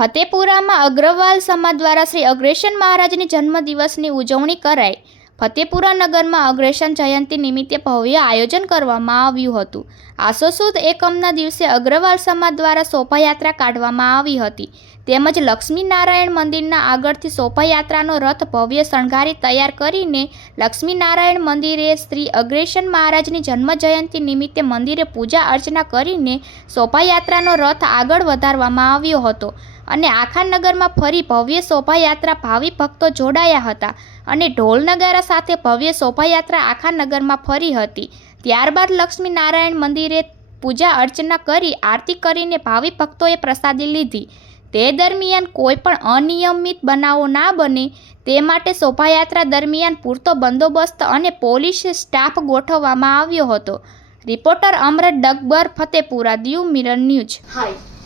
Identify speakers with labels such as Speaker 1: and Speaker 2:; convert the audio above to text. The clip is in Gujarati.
Speaker 1: ફતેપુરામાં અગ્રવાલ સમાજ દ્વારા શ્રી અગ્રેશન મહારાજની જન્મદિવસની ઉજવણી કરાઈ. ફતેપુરા નગરમાં અગ્રેશન જયંતિ નિમિત્તે ભવ્ય આયોજન કરવામાં આવ્યું હતું. આસો સુદ એકમના દિવસે અગ્રવાલ સમાજ દ્વારા શોભાયાત્રા કાઢવામાં આવી હતી. તેમજ લક્ષ્મીનારાયણ મંદિરના આગળથી શોભાયાત્રાનો રથ ભવ્ય શણગારી તૈયાર કરીને લક્ષ્મીનારાયણ મંદિરે શ્રી અગ્રેશન મહારાજની જન્મજયંતિ નિમિત્તે મંદિરે પૂજા અર્ચના કરીને શોભાયાત્રાનો રથ આગળ વધારવામાં આવ્યો હતો. અને આખા નગરમાં ફરી ભવ્ય શોભાયાત્રા ભાવિ ભક્તો જોડાયા હતા અને ઢોલ નગારા સાથે ભવ્ય શોભાયાત્રા આખા નગરમાં ફરી હતી. ત્યારબાદ લક્ષ્મીનારાયણ મંદિરે પૂજા અર્ચના કરી, આરતી કરીને ભાવિ ભક્તોએ પ્રસાદી લીધી. તે દરમિયાન કોઈ પણ અનિયમિત બનાવો ના બને તે માટે શોભાયાત્રા દરમિયાન પૂરતો બંદોબસ્ત અને પોલીસ સ્ટાફ ગોઠવવામાં આવ્યો હતો. Reporter Amrat Dagbar, Fatepura, Diu mirror news.
Speaker 2: Hi